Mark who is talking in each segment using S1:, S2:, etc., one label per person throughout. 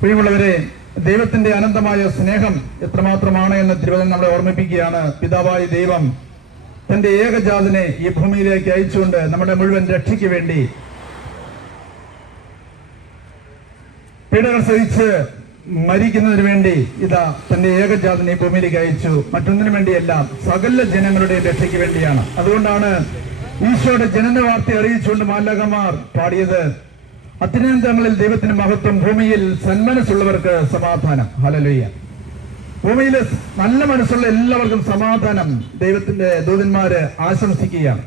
S1: പ്രിയമുള്ളവരെ ദൈവത്തിന്റെ അനന്തമായ സ്നേഹം എത്രമാത്രമാണ് എന്ന് തിരുവനന്തപുരം നമ്മളെ ഓർമ്മിപ്പിക്കുകയാണ്. പിതാവായ ദൈവം തന്റെ ഏകജാതനെ ഈ ഭൂമിയിലേക്ക് അയച്ചുകൊണ്ട് നമ്മുടെ മുഴുവൻ രക്ഷയ്ക്ക് വേണ്ടി പീഡകൾ സഹിച്ച് മരിക്കുന്നതിന് വേണ്ടി ഇതാ തന്റെ ഏകജാതനെ ഈ ഭൂമിയിലേക്ക് അയച്ചു. മറ്റൊന്നിനു വേണ്ടിയല്ല സകല ജനങ്ങളുടെ രക്ഷയ്ക്ക് വേണ്ടിയാണ്. അതുകൊണ്ടാണ് ഈശോയുടെ ജനന വാർത്ത അറിയിച്ചുകൊണ്ട് മാലകമാർ പാടിയത് അത്യന്തങ്ങളിൽ ദൈവത്തിന് മഹത്വം ഭൂമിയിൽ സന്മനസ്സുള്ളവർക്ക് സമാധാനം. ഹലലുയ്യ ഭൂമിയിൽ നല്ല മനസ്സുള്ള എല്ലാവർക്കും സമാധാനം. ദൈവത്തിന്റെ ദൂതന്മാര് ആശംസിക്കുകയാണ്.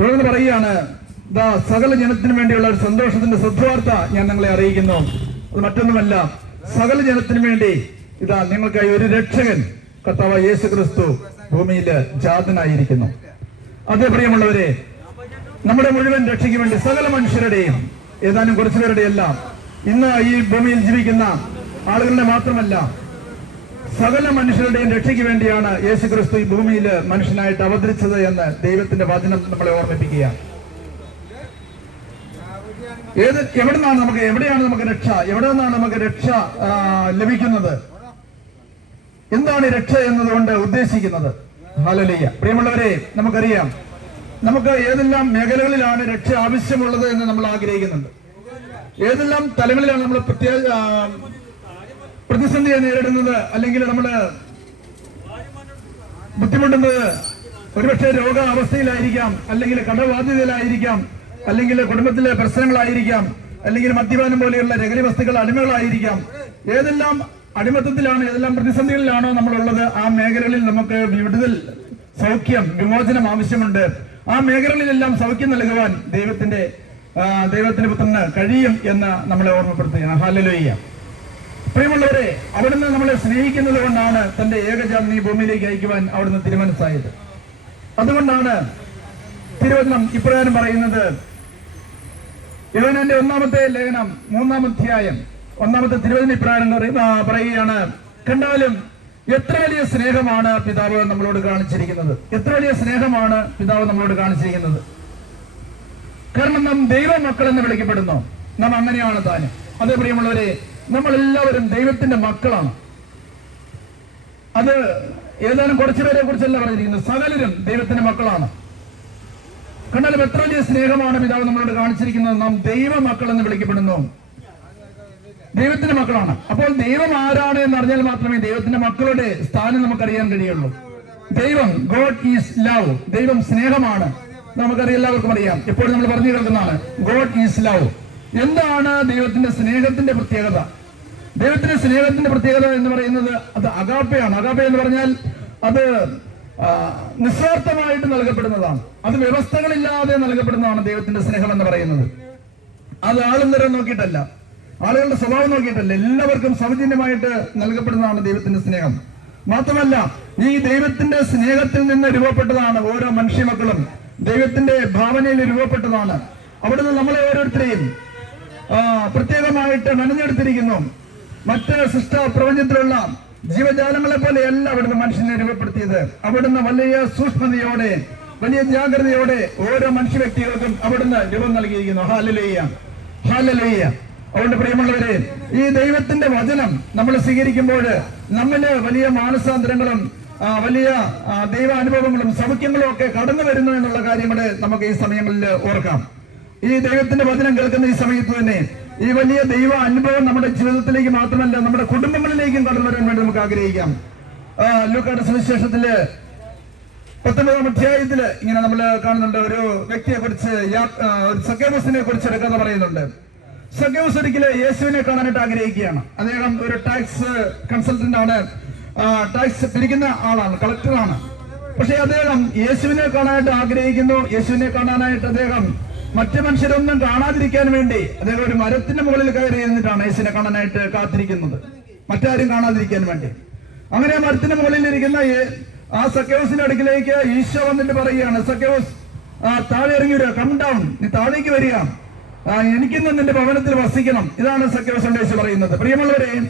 S1: തുടർന്ന് പറയുകയാണ് ദാ സകല ജനത്തിനു വേണ്ടിയുള്ള ഒരു സന്തോഷത്തിന്റെ സദ്വാർത്ത ഞാൻ നിങ്ങളെ അറിയിക്കുന്നു. അത് മറ്റൊന്നുമല്ല സകല ജനത്തിനു വേണ്ടി ഇതാ നിങ്ങൾക്കായി ഒരു രക്ഷകൻ കർത്താവ് യേശു ക്രിസ്തു ഭൂമിയിൽ ജാതനായിരിക്കുന്നു. അതേ പ്രിയമുള്ളവരെ നമ്മുടെ മുഴുവൻ രക്ഷയ്ക്ക് വേണ്ടി സകല മനുഷ്യരുടെയും ഏതാനും കുറച്ചുപേരുടെ എല്ലാം ഇന്ന് ഈ ഭൂമിയിൽ ജീവിക്കുന്ന ആളുകളുടെ മാത്രമല്ല സകല മനുഷ്യരുടെയും രക്ഷയ്ക്ക് വേണ്ടിയാണ് യേശു ക്രിസ്തു ഈ ഭൂമിയിൽ മനുഷ്യനായിട്ട് അവതരിച്ചത് എന്ന് ദൈവത്തിന്റെ വചനം നമ്മളെ ഓർമ്മിപ്പിക്കുക ഏത് എവിടെ നിന്നാണ് നമുക്ക് എവിടെയാണ് നമുക്ക് രക്ഷ എവിടെ നിന്നാണ് നമുക്ക് രക്ഷ ലഭിക്കുന്നത്? എന്താണ് രക്ഷ എന്നതുകൊണ്ട് ഉദ്ദേശിക്കുന്നത്? ഹാലലിയ പ്രിയമുള്ളവരെ നമുക്കറിയാം നമുക്ക് ഏതെല്ലാം മേഖലകളിലാണ് രക്ഷ ആവശ്യമുള്ളത് എന്ന് നമ്മൾ ആഗ്രഹിക്കുന്നുണ്ട്. ഏതെല്ലാം തലങ്ങളിലാണ് നമ്മൾ പ്രത്യേക പ്രതിസന്ധിയെ നേരിടുന്നത് അല്ലെങ്കിൽ നമ്മൾ ബുദ്ധിമുട്ടുന്നത് ഒരുപക്ഷെ രോഗാവസ്ഥയിലായിരിക്കാം അല്ലെങ്കിൽ കടബാധ്യതയിലായിരിക്കാം അല്ലെങ്കിൽ കുടുംബത്തിലെ പ്രശ്നങ്ങളായിരിക്കാം അല്ലെങ്കിൽ മദ്യപാനം പോലെയുള്ള ലഹരി വസ്തുക്കൾ അടിമകളായിരിക്കാം. ഏതെല്ലാം അടിമത്തത്തിലാണ് ഏതെല്ലാം പ്രതിസന്ധികളിലാണോ നമ്മളുള്ളത് ആ മേഖലകളിൽ നമുക്ക് വിടുതൽ സൗഖ്യം വിമോചനം ആവശ്യമുണ്ട്. ആ മേഖലകളിലെല്ലാം സൗഖ്യം നൽകുവാൻ ദൈവത്തിന്റെ ദൈവത്തിന്റെ പുത്രന് കഴിയും എന്ന് നമ്മളെ ഓർമ്മപ്പെടുത്തുകയാണ്. ഹാലലോയ്യ പ്രിയമുള്ളവരെ അവിടുന്ന് നമ്മളെ സ്നേഹിക്കുന്നത് കൊണ്ടാണ് തന്റെ ഏകജാതി ഭൂമിയിലേക്ക് അയക്കുവാൻ അവിടുന്ന് തിരുമനസ്സായത് അതുകൊണ്ടാണ് തിരുവചനം ഇപ്രകാരം പറയുന്നത്. യോനന്റെ ഒന്നാമത്തെ ലേഖനം മൂന്നാം അധ്യായം ഒന്നാമത്തെ തിരുവചന ഇപ്രകാരം പറയ- പറയുകയാണ് കണ്ടാലും എത്ര വലിയ സ്നേഹമാണ് പിതാവ് നമ്മളോട് കാണിച്ചിരിക്കുന്നത്? എത്ര വലിയ സ്നേഹമാണ് പിതാവ് നമ്മളോട് കാണിച്ചിരിക്കുന്നത്? കാരണം നാം ദൈവ മക്കൾ എന്ന് വിളിക്കപ്പെടുന്നു. നാം അങ്ങനെയാണ് താന് അതേ പ്രിയമുള്ളവരെ നമ്മൾ എല്ലാവരും ദൈവത്തിന്റെ മക്കളാണ്. അത് ഏതാനും കുറച്ചു പേരെ കുറിച്ചല്ല പറഞ്ഞിരിക്കുന്നത്. സകലരും ദൈവത്തിന്റെ മക്കളാണ്. കണ്ടാലും എത്ര വലിയ സ്നേഹമാണ് പിതാവ് നമ്മളോട് കാണിച്ചിരിക്കുന്നത്? നാം ദൈവ മക്കൾ എന്ന് വിളിക്കപ്പെടുന്നു. ദൈവത്തിന്റെ മക്കളാണ്. അപ്പോൾ ദൈവം ആരാണ് എന്ന് അറിഞ്ഞാൽ മാത്രമേ ദൈവത്തിന്റെ മക്കളുടെ സ്ഥാനം നമുക്കറിയാൻ കഴിയുള്ളൂ. ദൈവം ഗോഡ് ഈസ് ലവ് ദൈവം സ്നേഹമാണ്. നമുക്കറിയാം എല്ലാവർക്കും അറിയാം. എപ്പോഴും നമ്മൾ പറഞ്ഞു കേൾക്കുന്നതാണ് ഗോഡ് ഈസ് ലവ് എന്താണ് ദൈവത്തിന്റെ സ്നേഹത്തിന്റെ പ്രത്യേകത? ദൈവത്തിന്റെ സ്നേഹത്തിന്റെ പ്രത്യേകത എന്ന് പറയുന്നത് അത് അഗാപ്പയാണ്. അഗാപ്പ എന്ന് പറഞ്ഞാൽ അത് നിസ്വാർത്ഥമായിട്ട് നൽകപ്പെടുന്നതാണ്. അത് വ്യവസ്ഥകളില്ലാതെ നൽകപ്പെടുന്നതാണ് ദൈവത്തിന്റെ സ്നേഹം എന്ന് പറയുന്നത്. അത് ആളും തരം നോക്കിയിട്ടല്ല. ആളുകളുടെ സ്വഭാവം നോക്കിയിട്ടല്ല എല്ലാവർക്കും സൗജന്യമായിട്ട് നൽകപ്പെടുന്നതാണ് ദൈവത്തിന്റെ സ്നേഹം. മാത്രമല്ല ഈ ദൈവത്തിന്റെ സ്നേഹത്തിൽ നിന്ന് രൂപപ്പെട്ടതാണ് ഓരോ മനുഷ്യ മക്കളും ദൈവത്തിന്റെ ഭാവനയിൽ രൂപപ്പെട്ടതാണ്. അവിടുന്ന് നമ്മളെ ഓരോരുത്തരെയും പ്രത്യേകമായിട്ട് മെനഞ്ഞെടുത്തിരിക്കുന്നു മറ്റ് സൃഷ്ട പ്രപഞ്ചത്തിലുള്ള ജീവജാലങ്ങളെ പോലെയല്ല അവിടുന്ന് മനുഷ്യനെ രൂപപ്പെടുത്തിയത്. അവിടുന്ന് വലിയ സൂക്ഷ്മതയോടെ വലിയ ജാഗ്രതയോടെ ഓരോ മനുഷ്യ വ്യക്തികൾക്കും അവിടുന്ന് രൂപം നൽകിയിരിക്കുന്നു. ഹാലലയ്യ ഹാലലയ്യ അതുകൊണ്ട് പ്രിയമുള്ളവരെ ഈ ദൈവത്തിന്റെ വചനം നമ്മൾ സ്വീകരിക്കുമ്പോൾ നമ്മിൽ വലിയ മാനസാന്തരങ്ങളും വലിയ ദൈവ ദൈവാനുഭവങ്ങളും സൗഖ്യങ്ങളും ഒക്കെ കടന്നു വരുന്നു എന്നുള്ള കാര്യങ്ങൾ നമുക്ക് ഈ സമയങ്ങളിൽ ഓർക്കാം. ഈ ദൈവത്തിന്റെ വചനം കേൾക്കുന്ന ഈ സമയത്ത് തന്നെ ഈ വലിയ ദൈവ അനുഭവം നമ്മുടെ ജീവിതത്തിലേക്ക് മാത്രമല്ല നമ്മുടെ കുടുംബങ്ങളിലേക്കും കടന്നു വരാൻ വേണ്ടി നമുക്ക് ആഗ്രഹിക്കാം. ലൂക്കാട് സുവിശേഷത്തിൽ പത്തൊമ്പതാം അധ്യായത്തിൽ ഇങ്ങനെ നമ്മൾ കാണുന്നുണ്ട്. ഒരു വ്യക്തിയെ കുറിച്ച് ഒരു സക്കേബസിനെ കുറിച്ച് എടുക്കാന്ന് പറയുന്നുണ്ട്. സക്കേബസ് ഒരിക്കലെ യേശുവിനെ കാണാനായിട്ട് ആഗ്രഹിക്കുകയാണ്. അദ്ദേഹം ഒരു ടാക്സ് കൺസൾട്ടന്റ് ആണ്. ടാക്സ് പിരിക്കുന്ന ആളാണ് കളക്ടറാണ് പക്ഷെ അദ്ദേഹം യേശുവിനെ കാണാനായിട്ട് ആഗ്രഹിക്കുന്നു. യേശുവിനെ കാണാനായിട്ട് അദ്ദേഹം മറ്റു മനുഷ്യരൊന്നും കാണാതിരിക്കാൻ വേണ്ടി അദ്ദേഹം ഒരു മരത്തിന്റെ മുകളിൽ കയറി ഇരുന്നിട്ടാണ് യേശുവിനെ കാണാനായിട്ട് കാത്തിരിക്കുന്നത്. മറ്റാരും കാണാതിരിക്കാൻ വേണ്ടി. അങ്ങനെ മരത്തിന്റെ മുകളിൽ ഇരിക്കുന്ന ആ സക്കേവസിന്റെ അടുക്കിലേക്ക് ഈശോ വന്നിട്ട് പറയുകയാണ് ആ, താഴെ ഇറങ്ങി വരിക കം ഡൗൺ നീ താഴേക്ക് വരിക. എനിക്കിന്ന് നിന്റെ ഭവനത്തിൽ വസിക്കണം. ഇതാണ് സക്കേവസ് സന്ദേശം പറയുന്നത്. പ്രിയമുള്ളവരെ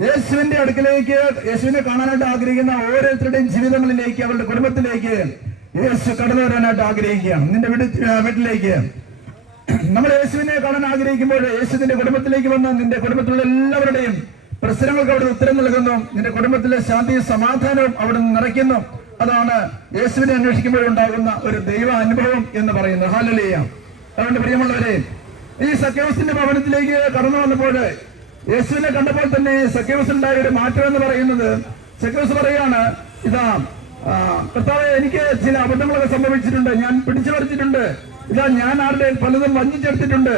S1: യേശുവിന്റെ അടുക്കിലേക്ക് യേശുവിനെ കാണാനായിട്ട് ആഗ്രഹിക്കുന്ന ഓരോരുത്തരുടെയും ജീവിതങ്ങളിലേക്ക് അവരുടെ കുടുംബത്തിലേക്ക് യേശു കടന്നു വരാനായിട്ട് ആഗ്രഹിക്കുകയാണ്. നിന്റെ വീട് വീട്ടിലേക്ക്. നമ്മൾ യേശുവിനെ കാണാൻ ആഗ്രഹിക്കുമ്പോൾ യേശു നിന്റെ കുടുംബത്തിലേക്ക് വന്ന് നിന്റെ കുടുംബത്തിലുള്ള എല്ലാവരുടെയും പ്രശ്നങ്ങൾക്ക് അവിടെ ഉത്തരം നൽകുന്നു. നിന്റെ കുടുംബത്തിലെ ശാന്തിയും സമാധാനവും അവിടെ നിറയ്ക്കുന്നു. അതാണ് യേശുവിനെ അന്വേഷിക്കുമ്പോഴുണ്ടാകുന്ന ഒരു ദൈവ അനുഭവം എന്ന് പറയുന്നത്. ഹാലലിയ. അതുകൊണ്ട് പ്രിയമുള്ളവരെ ഈ സഖ്യവസിന്റെ ഭവനത്തിലേക്ക് കടന്നു വന്നപ്പോൾ യേശുവിനെ കണ്ടപ്പോൾ തന്നെ സഖ്യവസ് ഉണ്ടായ ഒരു മാറ്റം എന്ന് പറയുന്നത് സഖ്യവസ് പറയാണ് ഇതാ കർത്താവ് എനിക്ക് ചില അബദ്ധങ്ങളൊക്കെ സംഭവിച്ചിട്ടുണ്ട്. ഞാൻ പിടിച്ചു പറിച്ചിട്ടുണ്ട്. ഇതാ ഞാൻ ആരുടെ പലതും വഞ്ചിച്ചെടുത്തിട്ടുണ്ട്.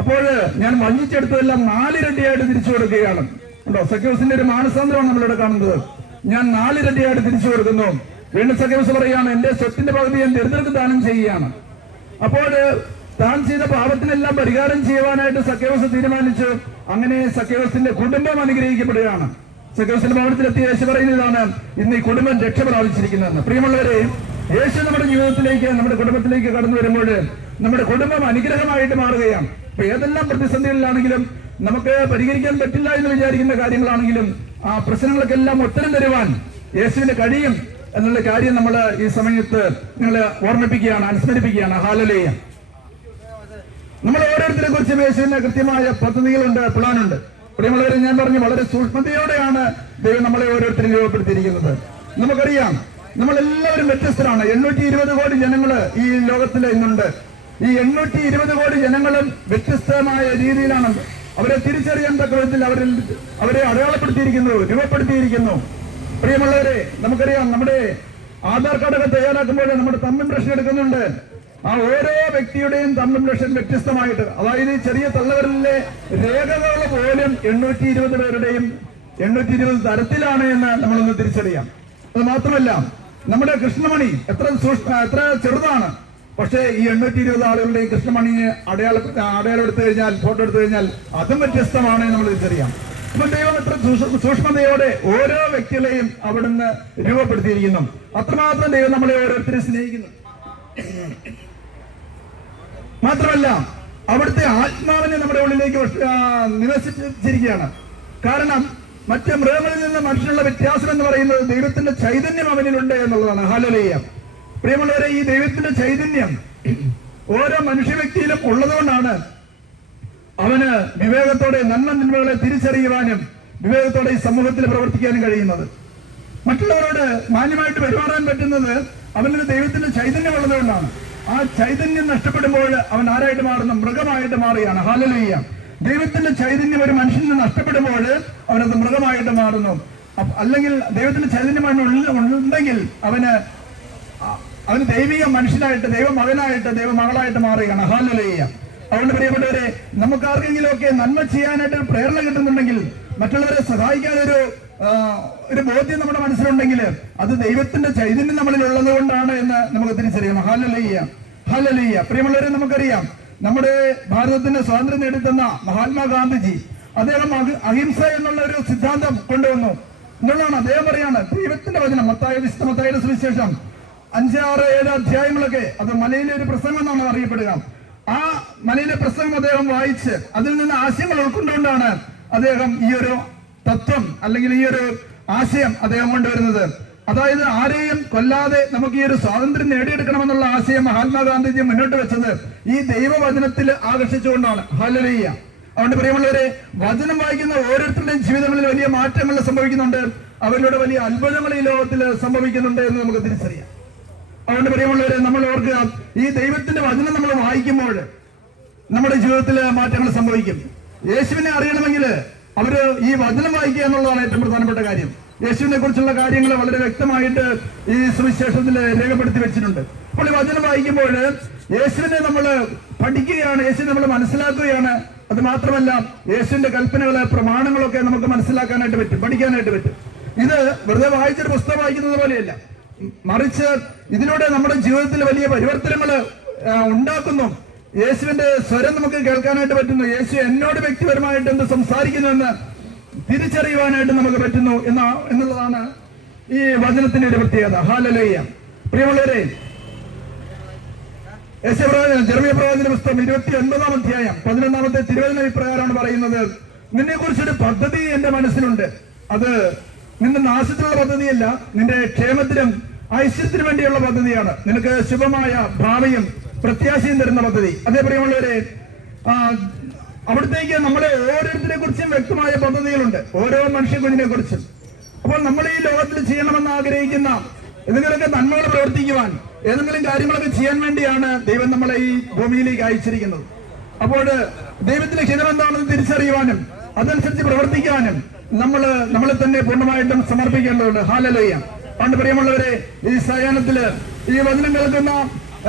S1: അപ്പോൾ ഞാൻ വഞ്ചിച്ചെടുത്തതെല്ലാം നാലിരട്ടിയായിട്ട് തിരിച്ചു കൊടുക്കുകയാണ്. ഉണ്ടോ സഖ്യവസിന്റെ ഒരു മാനസാന്തരമാണ് നമ്മളിവിടെ കാണുന്നത്. ഞാൻ നാലിരട്ടിയായിട്ട് തിരിച്ചു കൊടുക്കുന്നു. വീണ്ടും സഖ്യവസ് പറയുകയാണ് എന്റെ സ്വത്തിന്റെ പകുതി ഞാൻ ദരിദ്രർക്ക് ദാനം ചെയ്യുകയാണ്. അപ്പോൾ താൻ ചെയ്ത പാപത്തിനെല്ലാം പരിഹാരം ചെയ്യുവാനായിട്ട് സഖ്യവസ് തീരുമാനിച്ചു. അങ്ങനെ സഖ്യവസിന്റെ കുടുംബം അനുഗ്രഹിക്കപ്പെടുകയാണ്. സഖ്യവസിന്റെ ഭവനത്തിലെത്തിയ യേശു പറയുന്നതാണ് ഇന്ന് ഈ കുടുംബം രക്ഷ പ്രാപിച്ചിരിക്കുന്നതെന്ന്. പ്രിയമുള്ളവരെ യേശു നമ്മുടെ ജീവിതത്തിലേക്ക് നമ്മുടെ കുടുംബത്തിലേക്ക് കടന്നു വരുമ്പോൾ നമ്മുടെ കുടുംബം അനുഗ്രഹമായിട്ട് മാറുകയാണ്. ഇപ്പൊ ഏതെല്ലാം പ്രതിസന്ധികളിലാണെങ്കിലും നമുക്ക് പരിഹരിക്കാൻ പറ്റില്ല എന്ന് വിചാരിക്കുന്ന കാര്യങ്ങളാണെങ്കിലും ആ പ്രശ്നങ്ങൾക്കെല്ലാം ഉത്തരം തരുവാൻ യേശുവിന് കഴിയും എന്നുള്ള കാര്യം നമ്മൾ ഈ സമയത്ത് നിങ്ങളെ ഓർമ്മിപ്പിക്കുകയാണ് അനുസ്മരിപ്പിക്കുകയാണ്. ഹാലലേയ നമ്മൾ ഓരോരുത്തരെ കുറിച്ച് പേശുന്ന കൃത്യമായ പദ്ധതികളുണ്ട് പ്ലാനുണ്ട്. പ്രിയമുള്ളവരെ ഞാൻ പറഞ്ഞു വളരെ സൂക്ഷ്മതയോടെയാണ് ദൈവം നമ്മളെ ഓരോരുത്തരും രൂപപ്പെടുത്തിയിരിക്കുന്നത്. നമുക്കറിയാം നമ്മളെല്ലാവരും വ്യത്യസ്തരാണ്. എണ്ണൂറ്റി ഇരുപത് കോടി ജനങ്ങൾ ഈ ലോകത്തിൽ ഇന്നുണ്ട്. ഈ എണ്ണൂറ്റി ഇരുപത് കോടി ജനങ്ങളും വ്യത്യസ്തമായ രീതിയിലാണ് അവരെ തിരിച്ചറിയാൻ തക്ക വിധത്തിൽ അവരിൽ അവരെ അടയാളപ്പെടുത്തിയിരിക്കുന്നു രൂപപ്പെടുത്തിയിരിക്കുന്നു. പ്രിയമുള്ളവരെ നമുക്കറിയാം നമ്മുടെ ആധാർ കാർഡൊക്കെ തയ്യാറാക്കുമ്പോൾ നമ്മുടെ തമ്മിൽ പ്രശ്നം എടുക്കുന്നുണ്ട്. ആ ഓരോ വ്യക്തിയുടെയും ലക്ഷം വ്യത്യസ്തമായിട്ട്. അതായത് ചെറിയ തള്ളവരിലെ രേഖകൾ പോലും എണ്ണൂറ്റി ഇരുപത് പേരുടെയും എണ്ണൂറ്റി ഇരുപത് തരത്തിലാണ് എന്ന് നമ്മളൊന്ന് തിരിച്ചറിയാം. അത് മാത്രമല്ല നമ്മുടെ കൃഷ്ണമണി എത്ര എത്ര ചെറുതാണ്. പക്ഷേ ഈ എണ്ണൂറ്റി ഇരുപത് ആളുകളുടെയും കൃഷ്ണമണിയെ അടയാള അടയാളം എടുത്തു കഴിഞ്ഞാൽ ഫോട്ടോ എടുത്തു കഴിഞ്ഞാൽ അതും വ്യത്യസ്തമാണ് നമ്മൾ തിരിച്ചറിയാം. ദൈവം എത്ര സൂക്ഷ- സൂക്ഷ്മതയോടെ ഓരോ വ്യക്തികളെയും അവിടുന്ന് രൂപപ്പെടുത്തിയിരിക്കുന്നു. അത്രമാത്രം ദൈവം നമ്മളെ ഓരോരുത്തരെയും സ്നേഹിക്കുന്നു. മാത്രമല്ല അവിടുത്തെ ആത്മാവിനെ നമ്മുടെ ഉള്ളിലേക്ക് നിവസിച്ചിരിക്കുകയാണ് കാരണം മറ്റ് മൃഗങ്ങളിൽ നിന്ന് മനുഷ്യനുള്ള വ്യത്യാസം എന്ന് പറയുന്നത് ദൈവത്തിന്റെ ചൈതന്യം അവനിലുണ്ട് എന്നുള്ളതാണ്. ഹാലലേയ പ്രിയമുള്ളവരെ ഈ ദൈവത്തിന്റെ ചൈതന്യം ഓരോ മനുഷ്യ വ്യക്തിയിലും ഉള്ളതുകൊണ്ടാണ് അവന് വിവേകത്തോടെ നന്മ നന്മകളെ തിരിച്ചറിയുവാനും വിവേകത്തോടെ ഈ സമൂഹത്തിൽ പ്രവർത്തിക്കാനും കഴിയുന്നത്. മറ്റുള്ളവരോട് മാന്യമായിട്ട് പെരുമാറാൻ പറ്റുന്നത് അവനൊരു ദൈവത്തിന്റെ ചൈതന്യം ഉള്ളതുകൊണ്ടാണ്. ആ ചൈതന്യം നഷ്ടപ്പെടുമ്പോൾ അവൻ ആരായിട്ട് മാറുന്നു? മൃഗമായിട്ട് മാറുകയാണ്. ഹാലലയ്യ ദൈവത്തിന്റെ ചൈതന്യം ഒരു മനുഷ്യന് നഷ്ടപ്പെടുമ്പോൾ അവനത് മൃഗമായിട്ട് മാറുന്നു. അല്ലെങ്കിൽ ദൈവത്തിന്റെ ചൈതന്യമാണ് ഉണ്ടെങ്കിൽ അവന് അവന് ദൈവിക മനുഷ്യനായിട്ട് ദൈവ മകനായിട്ട് ദൈവ മകളായിട്ട് മാറുകയാണ്. ഹാലലയ്യ അതുകൊണ്ട് പ്രിയപ്പെട്ടവരെ നമുക്ക് ആർക്കെങ്കിലും ഒക്കെ നന്മ ചെയ്യാനായിട്ട് പ്രേരണ കിട്ടുന്നുണ്ടെങ്കിൽ മറ്റുള്ളവരെ സഹായിക്കാൻ ഒരു ബോധ്യം നമ്മുടെ മനസ്സിലുണ്ടെങ്കിൽ അത് ദൈവത്തിന്റെ ചൈതന്യം നമ്മളിൽ ഉള്ളത് കൊണ്ടാണ് എന്ന് നമുക്ക് തിരിച്ചറിയാം. ഹാലലയ്യ ഹാലലയ്യ പ്രിയമുള്ളവരെ നമുക്കറിയാം. നമ്മുടെ ഭാരതത്തിന് സ്വാതന്ത്ര്യം നേടിത്തന്ന മഹാത്മാഗാന്ധിജി അദ്ദേഹം അഹിംസ എന്നുള്ള ഒരു സിദ്ധാന്തം കൊണ്ടുവന്നു. എന്നുള്ളതാണ് അദ്ദേഹം പറയാണ്. ദൈവത്തിന്റെ വചനം മത്തായ വിശുദ്ധ സുവിശേഷം അഞ്ചാറ് ഏഴ് അധ്യായങ്ങളൊക്കെ അത് മലയിലെ ഒരു പ്രസംഗം എന്നാണ് അറിയപ്പെടുക. ആ മലയിലെ പ്രസംഗം അദ്ദേഹം വായിച്ച് അതിൽ നിന്ന് ആശയങ്ങൾ ഉൾക്കൊണ്ടുകൊണ്ടാണ് അദ്ദേഹം ഈ ഒരു തത്വം അല്ലെങ്കിൽ ഈ ഒരു ആശയം അദ്ദേഹം കൊണ്ടുവരുന്നത്. അതായത് ആരെയും കൊല്ലാതെ നമുക്ക് ഈ ഒരു സ്വാതന്ത്ര്യം നേടിയെടുക്കണമെന്നുള്ള ആശയം മഹാത്മാഗാന്ധിജി മുന്നോട്ട് വെച്ചത് ഈ ദൈവവചനത്തിൽ ആകർഷിച്ചുകൊണ്ടാണ്. ഹലലയ്യ അതുകൊണ്ട് പ്രിയമുള്ളവരെ വചനം വായിക്കുന്ന ഓരോരുത്തരുടെയും ജീവിതങ്ങളിൽ വലിയ മാറ്റങ്ങൾ സംഭവിക്കുന്നുണ്ട്. അവരിലൂടെ വലിയ അത്ഭുതങ്ങൾ ഈ ലോകത്തിൽ സംഭവിക്കുന്നുണ്ട് എന്ന് നമുക്ക് തിരിച്ചറിയാം. അതുകൊണ്ട് പ്രിയമുള്ളവരെ നമ്മൾ ഓർക്കുക ഈ ദൈവത്തിന്റെ വചനം നമ്മൾ വായിക്കുമ്പോൾ നമ്മുടെ ജീവിതത്തിൽ മാറ്റങ്ങൾ സംഭവിക്കും. യേശുവിനെ അറിയണമെങ്കിൽ അവർ ഈ വചനം വായിക്കുക എന്നുള്ളതാണ് ഏറ്റവും പ്രധാനപ്പെട്ട കാര്യം. യേശുവിനെ കുറിച്ചുള്ള കാര്യങ്ങൾ വളരെ വ്യക്തമായിട്ട് ഈ സുവിശേഷത്തിൽ രേഖപ്പെടുത്തി വെച്ചിട്ടുണ്ട്. അപ്പോൾ ഈ വചനം വായിക്കുമ്പോൾ യേശുവിനെ നമ്മൾ പഠിക്കുകയാണ് യേശുവിനെ നമ്മൾ മനസ്സിലാക്കുകയാണ്. അത് മാത്രമല്ല യേശുവിന്റെ കൽപ്പനകൾ പ്രമാണങ്ങളൊക്കെ നമുക്ക് മനസ്സിലാക്കാനായിട്ട് പറ്റും പഠിക്കാനായിട്ട് പറ്റും. ഇത് വെറുതെ വായിച്ചൊരു പുസ്തകം വായിക്കുന്നത് പോലെയല്ല. മറിച്ച് ഇതിലൂടെ നമ്മുടെ ജീവിതത്തിൽ വലിയ പരിവർത്തനങ്ങൾ ഉണ്ടാക്കുന്നു. യേശുവിന്റെ സ്വരം നമുക്ക് കേൾക്കാനായിട്ട് പറ്റുന്നു. യേശു എന്നോട് വ്യക്തിപരമായിട്ട് എന്ത് സംസാരിക്കുന്നു എന്ന് തിരിച്ചറിയുവാനായിട്ട് നമുക്ക് പറ്റുന്നു എന്ന എന്നുള്ളതാണ് ഈ വചനത്തിന്റെ ഒരു പ്രത്യേകത. ഹാലലയ്യ പ്രിയമുള്ളവരെ യേശുപ്രവാചകൻ ജെറമിയ പ്രവാചന പുസ്തകം ഇരുപത്തി ഒൻപതാം അധ്യായം പതിനൊന്നാമത്തെ തിരുവചന ഇപ്രകാരമാണ് പറയുന്നത്. നിന്നെ കുറിച്ചൊരു പദ്ധതി എന്റെ മനസ്സിലുണ്ട്. അത് നിന്റെ നാശത്തിലുള്ള പദ്ധതിയല്ല നിന്റെ ക്ഷേമത്തിനും ഐശ്വര്യത്തിനും വേണ്ടിയുള്ള പദ്ധതിയാണ്. നിനക്ക് ശുഭമായ ഭാവിയും പ്രത്യാശയും തരുന്ന പദ്ധതി. അതേ പ്രിയമുള്ളവരെ ആ, അവിടത്തേക്ക് നമ്മളെ ഓരോരുത്തരെ കുറിച്ചും വ്യക്തമായ പദ്ധതികളുണ്ട്. ഓരോ മനുഷ്യ കുഞ്ഞിനെ കുറിച്ചും അപ്പോൾ നമ്മൾ ഈ ലോകത്തിൽ ചെയ്യണമെന്ന് ആഗ്രഹിക്കുന്ന എന്തെങ്കിലുമൊക്കെ നന്മകൾ പ്രവർത്തിക്കുവാൻ ഏതെങ്കിലും കാര്യങ്ങളൊക്കെ ചെയ്യാൻ വേണ്ടിയാണ് ദൈവം നമ്മളെ ഈ ഭൂമിയിലേക്ക് അയച്ചിരിക്കുന്നത്. അപ്പോൾ ദൈവത്തിന്റെ ഹിതം എന്താണെന്ന് തിരിച്ചറിയുവാനും അതനുസരിച്ച് പ്രവർത്തിക്കാനും നമ്മൾ നമ്മളെ തന്നെ പൂർണമായിട്ടും സമർപ്പിക്കേണ്ടതുണ്ട്. ഹാലലയ്യ പണ്ട് പ്രിയമുള്ളവരെ ഈ സയാനത്തിൽ ഈ വചനം കേൾക്കുന്ന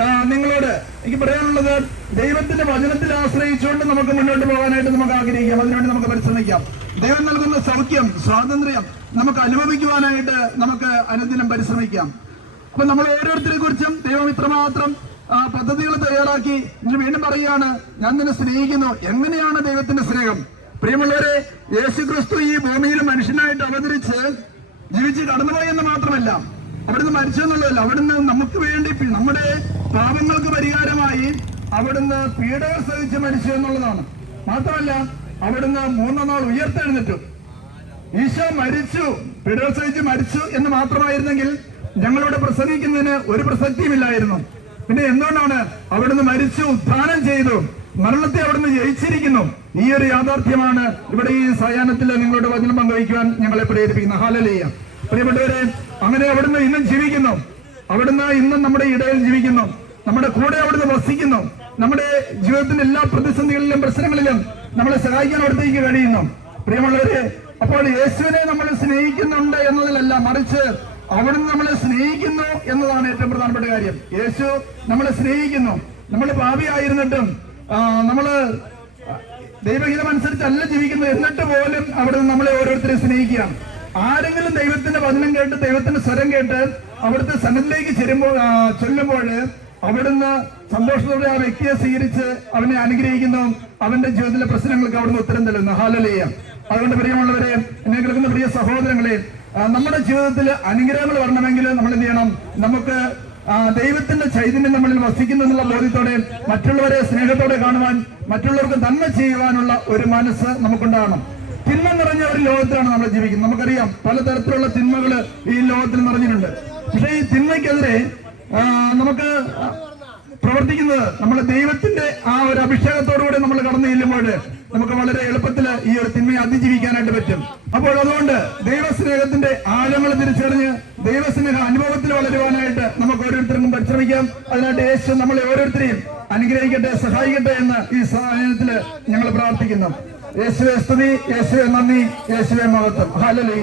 S1: നിങ്ങളോട് എനിക്ക് പറയാനുള്ളത് ദൈവത്തിന്റെ വചനത്തിൽ ആശ്രയിച്ചുകൊണ്ട് നമുക്ക് മുന്നോട്ട് പോകാനായിട്ട് നമുക്ക് ആഗ്രഹിക്കാം. അതിനുവേണ്ടി നമുക്ക് പരിശ്രമിക്കാം. ദൈവം നൽകുന്ന സൗഖ്യം സ്വാതന്ത്ര്യം നമുക്ക് അനുഭവിക്കുവാനായിട്ട് നമുക്ക് അനുദിനം പരിശ്രമിക്കാം. അപ്പൊ നമ്മൾ ഓരോരുത്തരെ കുറിച്ചും ദൈവം ഇത്രമാത്രം പദ്ധതികൾ തയ്യാറാക്കി. ഞാൻ വീണ്ടും പറയുകയാണ് ഞാൻ നിന്നെ സ്നേഹിക്കുന്നു. എങ്ങനെയാണ് ദൈവത്തിന്റെ സ്നേഹം? പ്രിയമുള്ളവരെ യേശു ക്രിസ്തു ഈ ഭൂമിയിൽ മനുഷ്യനായിട്ട് അവതരിച്ച് ജീവിച്ച് കടന്നുപോയി എന്ന് മാത്രമല്ല അവിടുന്ന് മരിച്ചു എന്നുള്ളതല്ല അവിടുന്ന് നമുക്ക് വേണ്ടി നമ്മുടെ പാപങ്ങൾക്ക് പരിഹാരമായി അവിടുന്ന് പീഡകൾ സഹിച്ച് മരിച്ചു എന്നുള്ളതാണ്. മാത്രമല്ല അവിടുന്ന് മൂന്നാം നാൾ ഉയർത്തെഴുന്നേറ്റു. ഈശോ മരിച്ചു പീഡകൾ സഹിച്ച് മരിച്ചു എന്ന് മാത്രമായിരുന്നെങ്കിൽ ഞങ്ങളിവിടെ പ്രസംഗിക്കുന്നതിന് ഒരു പ്രസക്തിയുമില്ലായിരുന്നു. പിന്നെ എന്തുകൊണ്ടാണ് അവിടുന്ന് മരിച്ചു ഉദ്ധാനം ചെയ്തു മരണത്തെ അവിടുന്ന് ജയിച്ചിരിക്കുന്നു? ഈ ഒരു യാഥാർത്ഥ്യമാണ് ഇവിടെ ഈ സയാനത്തിൽ നിങ്ങളുടെ വചനം പങ്കുവയ്ക്കുവാൻ ഞങ്ങളെ പ്രേരിപ്പിക്കുന്ന ഹാലലീയ പ്രിയപ്പെട്ടവരെ അങ്ങനെ അവിടുന്ന് ഇന്നും ജീവിക്കുന്നു. അവിടുന്ന് ഇന്നും നമ്മുടെ ഇടയിൽ ജീവിക്കുന്നു. നമ്മുടെ കൂടെ അവിടുന്ന് വസിക്കുന്നു. നമ്മുടെ ജീവിതത്തിന്റെ എല്ലാ പ്രതിസന്ധികളിലും പ്രശ്നങ്ങളിലും നമ്മളെ സഹായിക്കാൻ അവിടത്തേക്ക് കഴിയുന്നു. പ്രിയമുള്ളവരെ അപ്പോൾ യേശുവിനെ നമ്മൾ സ്നേഹിക്കുന്നുണ്ട് എന്നതിലല്ല മറിച്ച് അവിടുന്ന് നമ്മളെ സ്നേഹിക്കുന്നു എന്നതാണ് ഏറ്റവും പ്രധാനപ്പെട്ട കാര്യം. യേശു നമ്മളെ സ്നേഹിക്കുന്നു. നമ്മൾ പാപിയായിരുന്നിട്ടും ആ, നമ്മൾ ദൈവഹിതമനുസരിച്ചല്ല ജീവിക്കുന്നു ജീവിക്കുന്നത്. എന്നിട്ട് പോലും അവിടുന്ന് നമ്മളെ ഓരോരുത്തരെ സ്നേഹിക്കുകയാണ്. ആരെങ്കിലും ദൈവത്തിന്റെ വചനം കേട്ട് ദൈവത്തിന്റെ സ്വരം കേട്ട് അവിടുത്തെ ചെല്ലുമ്പോൾ ചൊല്ലുമ്പോൾ ചെല്ലുമ്പോൾ അവിടുന്ന് സന്തോഷത്തോടെ ആ വ്യക്തിയെ സ്വീകരിച്ച് അവനെ അനുഗ്രഹിക്കുന്നു. അവന്റെ ജീവിതത്തിലെ പ്രശ്നങ്ങൾക്ക് അവിടുന്ന് ഉത്തരം തരുന്നു. ഹാലലിയ അതുകൊണ്ട് പ്രിയമുള്ളവരെ എന്നെ കേൾക്കുന്ന പ്രിയ സഹോദരങ്ങളെ നമ്മുടെ ജീവിതത്തിൽ അനുഗ്രഹങ്ങൾ വരണമെങ്കിൽ നമ്മൾ എന്ത് ചെയ്യണം? നമുക്ക് ദൈവത്തിന്റെ ചൈതന്യം നമ്മളിൽ വസിക്കുന്നു എന്നുള്ള ബോധ്യത്തോടെ മറ്റുള്ളവരെ സ്നേഹത്തോടെ കാണുവാൻ മറ്റുള്ളവർക്ക് നന്മ ചെയ്യുവാനുള്ള ഒരു മനസ്സ് നമുക്കുണ്ടാകണം. തിന്മ നിറഞ്ഞ ഒരു ലോകത്തിലാണ് നമ്മൾ ജീവിക്കുന്നത്. നമുക്കറിയാം പലതരത്തിലുള്ള തിന്മകൾ ഈ ലോകത്തിൽ നിറഞ്ഞിട്ടുണ്ട്. പക്ഷേ ഈ തിന്മയ്ക്കെതിരെ നമുക്ക് പ്രവർത്തിക്കുന്നത് നമ്മുടെ ദൈവത്തിന്റെ ആ ഒരു അഭിഷേകത്തോടുകൂടി നമ്മൾ കടന്നു ചെല്ലുമ്പോൾ നമുക്ക് വളരെ എളുപ്പത്തിൽ ഈ ഒരു തിന്മയെ അതിജീവിക്കാനായിട്ട് പറ്റും. അപ്പോൾ അതുകൊണ്ട് ദൈവസ്നേഹത്തിന്റെ ആഴങ്ങൾ തിരിച്ചറിഞ്ഞ് ദൈവസ്നേഹ അനുഭവത്തിൽ വളരുവാനായിട്ട് നമുക്ക് ഓരോരുത്തർക്കും പരിശ്രമിക്കാം. അതിനായിട്ട് യേശു നമ്മളെ ഓരോരുത്തരെയും അനുഗ്രഹിക്കട്ടെ സഹായിക്കട്ടെ എന്ന് ഈ സാഹചര്യത്തിൽ ഞങ്ങൾ പ്രാർത്ഥിക്കുന്നു. യേശുവെ സ്തുതി യേശുവെ നന്ദി യേശുവെ മഹത്വം ഹാലലി